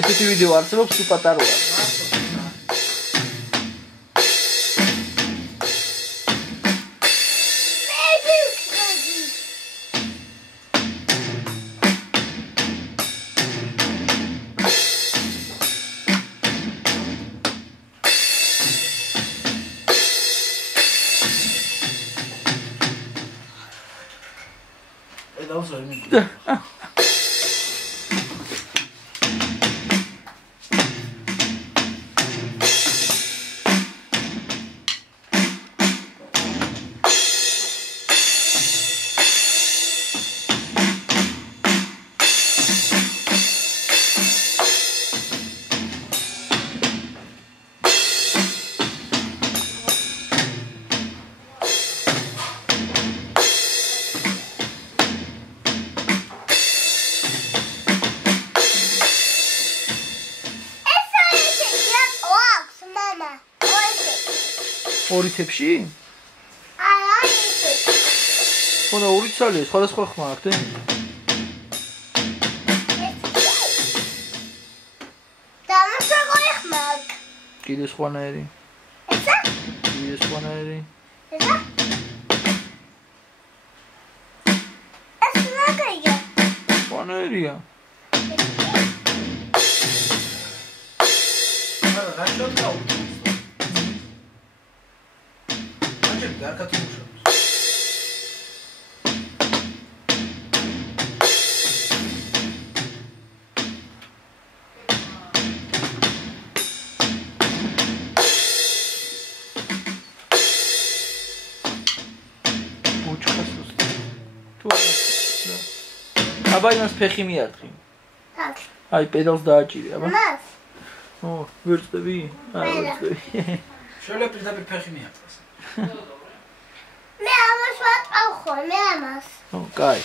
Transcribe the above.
ესეთი ვიდეო არსებობს თუ პატარაა. ორი თებში? არა, ისე. ხონა ორი ცალია, სხვადასხვა ხმა აქვს, და? დამასაკო ხმა აქვს. კიდე სხვანაირი. ესა? კიდე სხვანაირი. ესა? ეს რა სხვანაირია. არა, რა შევდა უკვე? Garcat umuşamız. აბა იმას ფეხი მიატყი. აქ. აი პედალს დააჭირი, აბა. მას. ო, ვერწდები? არა, ვერწდები. შეიძლება პირდაპირ ფეხი მიატყოს. მე ამას ვატყავ ხოლმე ამას. ო, კაი.